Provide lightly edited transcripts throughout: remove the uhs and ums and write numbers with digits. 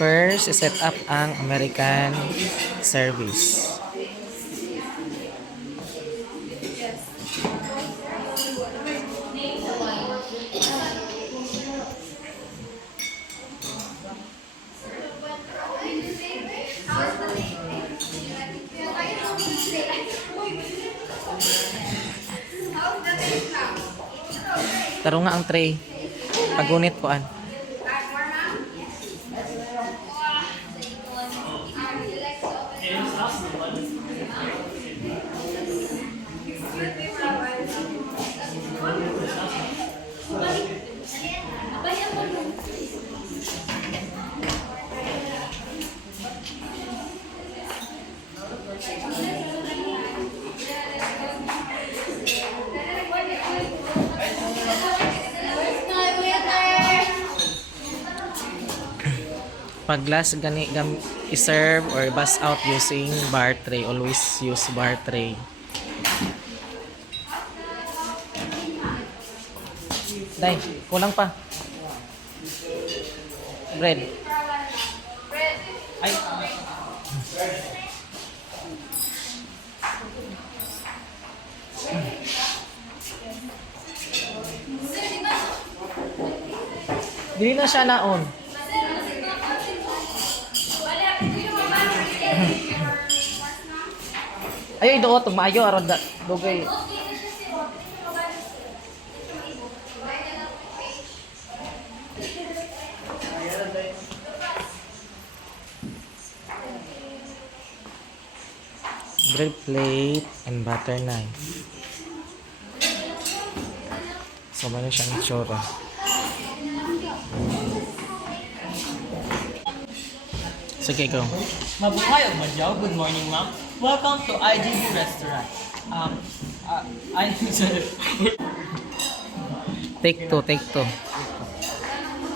First, set up ang American service. Taro nga ang tray. Pagunit po an. Pag glass gani i-serve or bus out using bar tray, always use bar tray. Day, kulang pa. Bread. Ay. Dili na siya naon. Ayo ido tug maayo aron da dugay. Bread plate and butter knife. So ano siyang itsura. Sige, go. Mabuhay o madyaw. Good morning, ma'am. Welcome to IGB Restaurant. I'm sorry. Take two.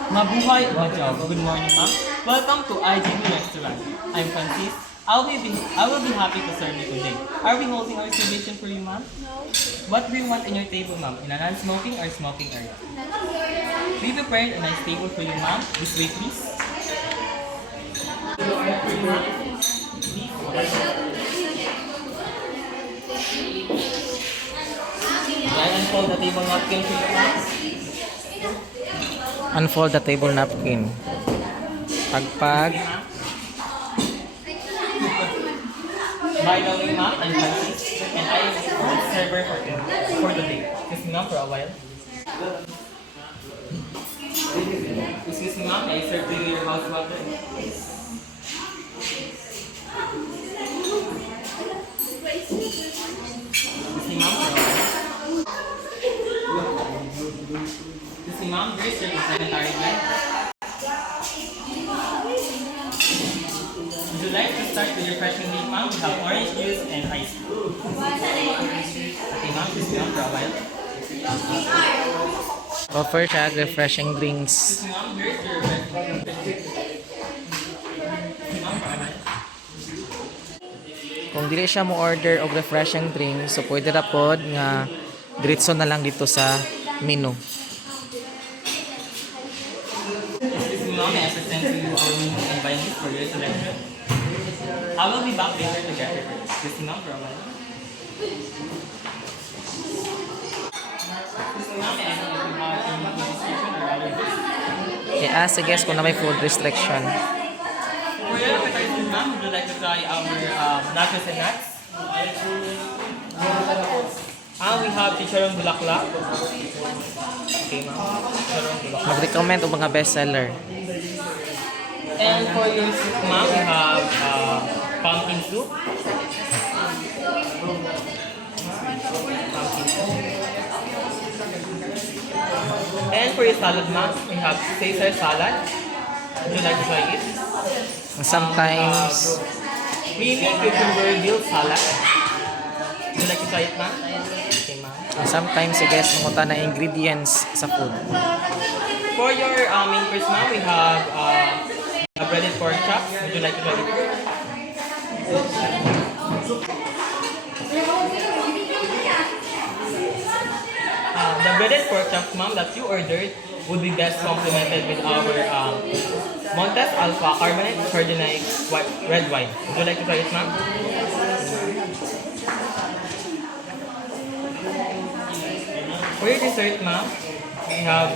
Mabuhay o madyaw. Good morning, ma'am. Welcome to IGB Restaurant. I'm Francis. I will be happy to serve you today. Are we holding a reservation for you, ma'am? No. What do you want in your table, ma'am? In a non-smoking or smoking area? We prepared a nice table for you, ma'am. This way, please. Unfold the table napkin for you, ma'am. Unfold the table napkin. Pagpag. By the way, ma'am, I'm Francis, and I am the server for the day. Excuse me, ma'am, for a while. Excuse me, ma'am, I serve you your house water. Excuse me, ma'am, for a while. Excuse me, ma'am, where is your sanitary line? Would you like to start with your refreshing drink, ma'am? We have orange juice and ice. Okay, ma'am, just down for a while. Offer siya refreshing drinks. Excuse me, ma'am, where is your refreshing drink? Ma'am, for a while. Kung dili siya mo order og refreshing drinks, so pwede ra pod nga diretso na lang dito sa menu. Excuse me, ma'am, may I present to you our menu and buy list for your selection? I will be back later to get your first. Excuse me, ma'am, for a while. Excuse me, ma'am, may I know if you have any food restriction or allergies? I-ask the guest kung na may food restriction. For your appetizers, ma'am, would you like to try our nachos and nuts? We have chicharron bulaklak. Okay, ma'am. Chicharron bulaklak. Mag-recommend og mga bestseller. And for your soup, ma'am, we have pumpkin soup. And for your salad, ma'am, we have Caesar salad. Would you like to try it? Sometimes Creamy cucumber dill salad. Would you like to try it, ma'am? Okay, ma'am. sometimes I guess mga na ingredients sa food. For your main course, ma'am, we have a breaded pork chop. Would you like to try it? The breaded pork chops, ma'am, that you ordered would be best complemented with our Montes Alpha Carbonate Chardonnay red wine. Would you like to try it, ma'am? For your dessert, ma'am, we have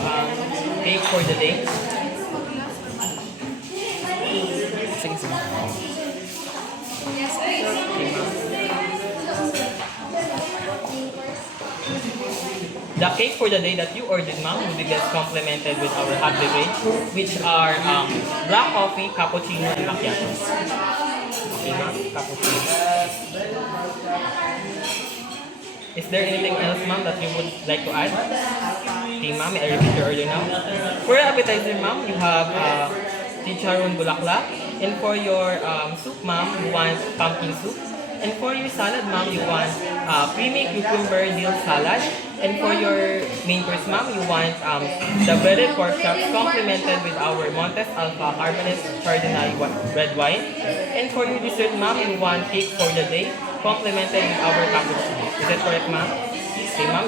cake for the day. Sige, sige. The cake for the day that you ordered, ma'am, will be best complemented with our hot beverage, which are black coffee, cappuccino, and macchiato. Okay, ma'am, cappuccino. Is there anything else, ma'am, that you would like to add? Okay, ma'am, I repeat your order now. For your appetizer, ma'am, you have chicharon bulaklak. And for your soup, ma'am, you want pumpkin soup. And for your salad, ma'am, you want creamy cucumber dill salad. And for your main course, ma'am, you want the breaded pork chops complemented with our Montes Alpha Carbonate Chardonnay red wine. And for your dessert, ma'am, you want cake for the day complemented with our cappuccino. Is that correct, ma'am? Okay, ma'am,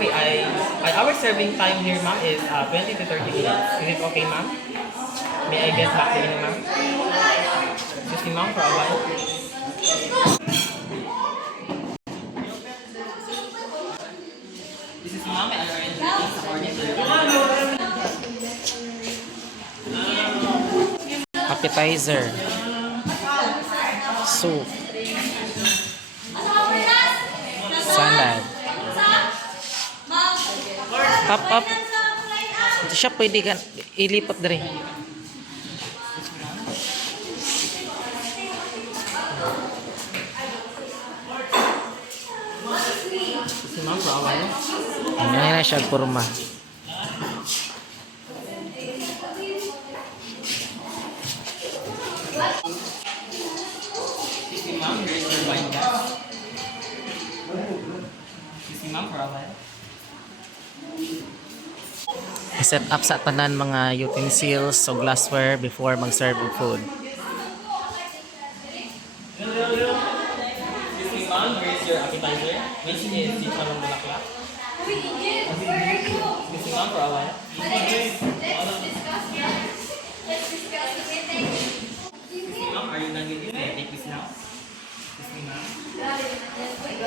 our serving time here, ma'am, is 20 to 30 minutes. Is it okay, ma'am? May I get back to you, ma'am? Excuse me, ma'am, for a while. This is ma'am, and arrange things according to your Appetizer. Soup. Salad. Up. Ito siya pwede ka ilipat dere. This is ma'am, for a while. Ayan na siya kurma. This is ma'am, here's your wine glass. This is ma'am, for a while. I-set up sa tanan mga utensils o glassware before mag-serve of food. This is ma'am, here's your appetizer, which is chicharon bulaklak. This is ma'am, for a while. This is ma'am, are you done with it? Can I take this now? This is ma'am. This is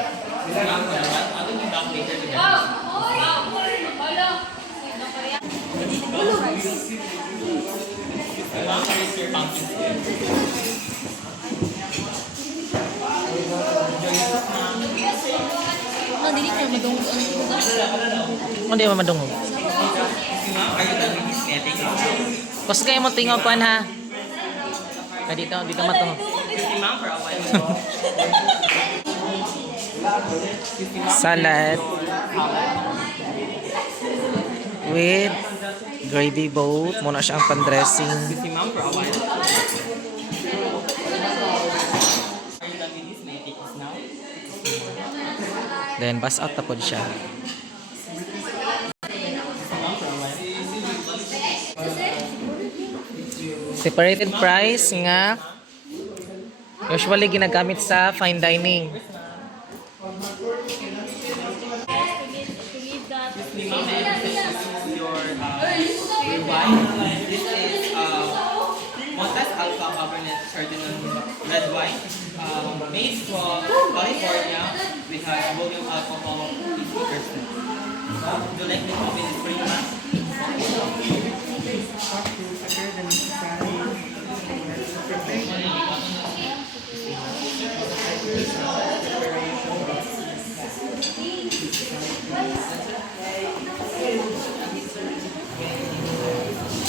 ma'am, for a while. I will be back later to get ma'am, here's your pumpkin soup. Dili na madungog ang Hindi mo madungog. This is ma'am, are you done with this? Can I take this? Kus kayo mo tingog pan ha. Dito matungog. This is ma'am, for a while. Salad with gravy boat. Muna siyang pan-dressing. This is ma'am, for a while. Are you done with this? May I take this now? Then bus out tapod siya. Separated price nga usually ginagamit sa fine dining. Your wine. This is Montes Alpha Cabernet Sauvignon red wine, made from California, which has volume alcohol of 50%. Would you like me to open this for you, ma'am?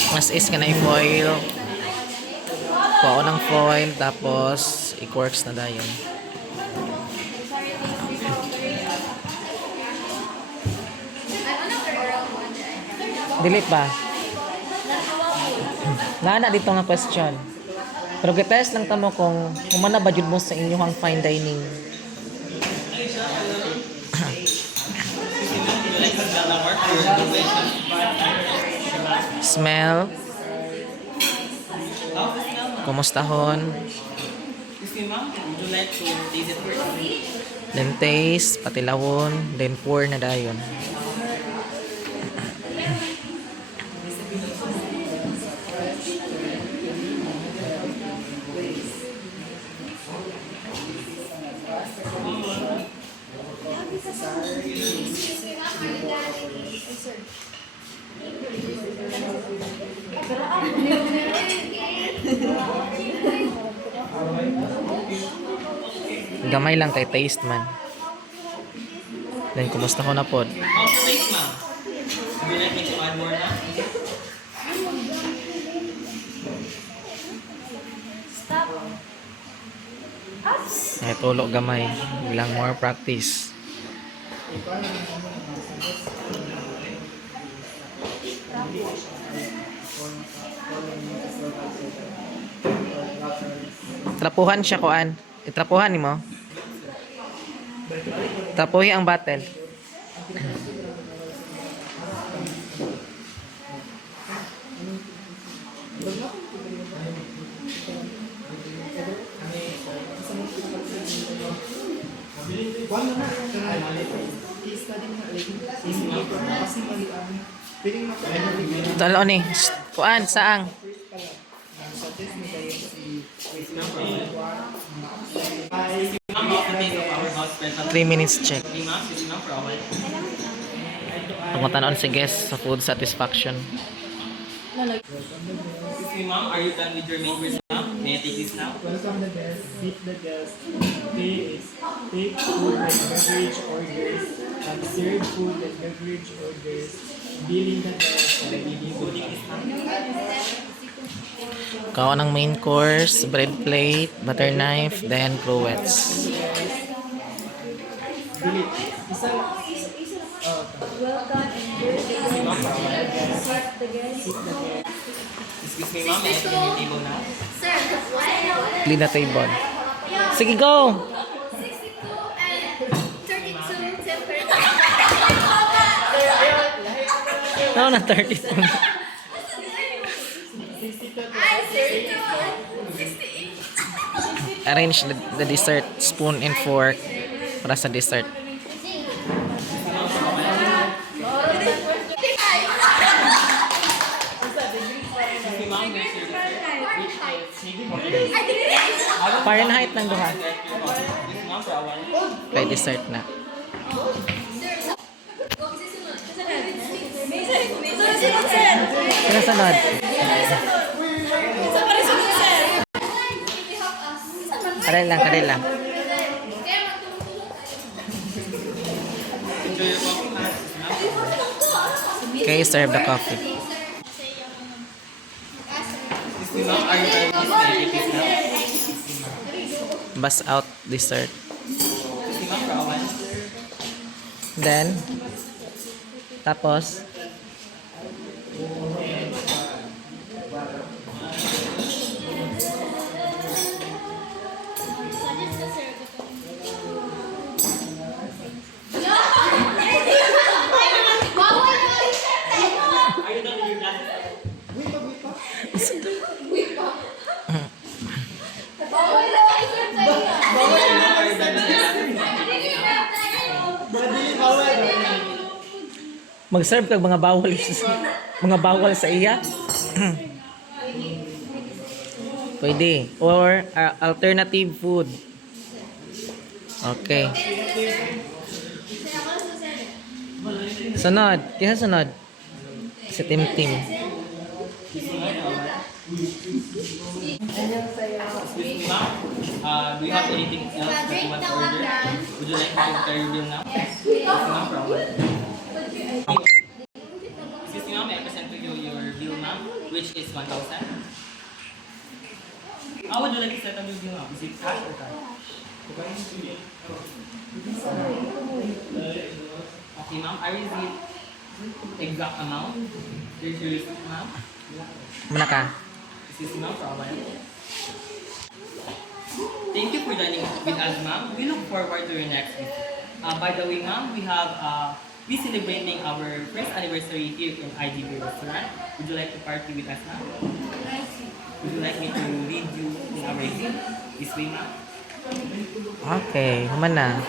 Mas is ka na i-foil. Kuha ng foil tapos i-corks na dayon. Delete ba? Nana dito nga question. Pero gitest lang tamo kung humana ba jud mo sa inyong fine dining. Smell. Kumustahon. Excuse me, ma'am, would you like to taste it first? Then taste, patilawon, then pour na dayon. Gamay lang kay taste man. Then kumusta ko na pod? Also, wait, ma'am. Would you like me to add more now? Ay tulo gamay. Bilang more practice. Trapuhan siya kuan. Itrapuhan nimo. Trapuhi ang battle. Talo ni. Kuan saang? Ma'am, of the taste of our house special. 3 minutes check. Okay, ma'am. This is ma'am for a while. Tungkol sa guest sa food satisfaction. Excuse me, ma'am. Are you done with your main course, ma'am? May I take this now? Welcome the guest, meet the guest, take food and beverage orders, and serve food and beverage orders, billing the guest, and billing the guest. Kao ng main course, bread plate, butter knife, then cruets. Bill. Isa, Excuse me, ma'am. May I take your table now? Clean the table. Sige, go! 62 and 32 tempered. No, na 30. Ay, 62 and 68. Arrange the dessert, spoon and fork para sa dessert. Excuse me, ma'am. There's your dessert. Fahrenheit ng duha. This is ma'am for a while. Kay dessert na. Sinasunod. Kadal lang, kadal lang. Enjoy your coffee, ma'am. Okay, serve the coffee. Excuse me, ma'am. Are you done with this? May I take this now? Bust out dessert. Excuse me, ma'am, for a while. Then, tapos, Are you done with your glasses? mag-serve kag mga bawal sa iya. Pwede. Or alternative food. Okay. Sunod. Kaya sunod. Si Tim Tim. Do you have anything else that you want to order? Would you like me to prepare your bill now? Yes, ma'am, for a while. Excuse me, ma'am, may I present to you your bill, ma'am, which is 1,000. How would you like to set up your bill, ma'am? Is it cash or card? Okay, ma'am, I receive exact amount. Here's your receipt, ma'am. Muna ka. Excuse me, ma'am, for a while. Thank you for dining with us, ma'am. We look forward to your next visit. By the way, ma'am, we celebrating our first anniversary here in IGB restaurant. Would you like to party with us, ma'am? Would you like me to lead you in our exit? This way, ma'am. Okay. Naman na.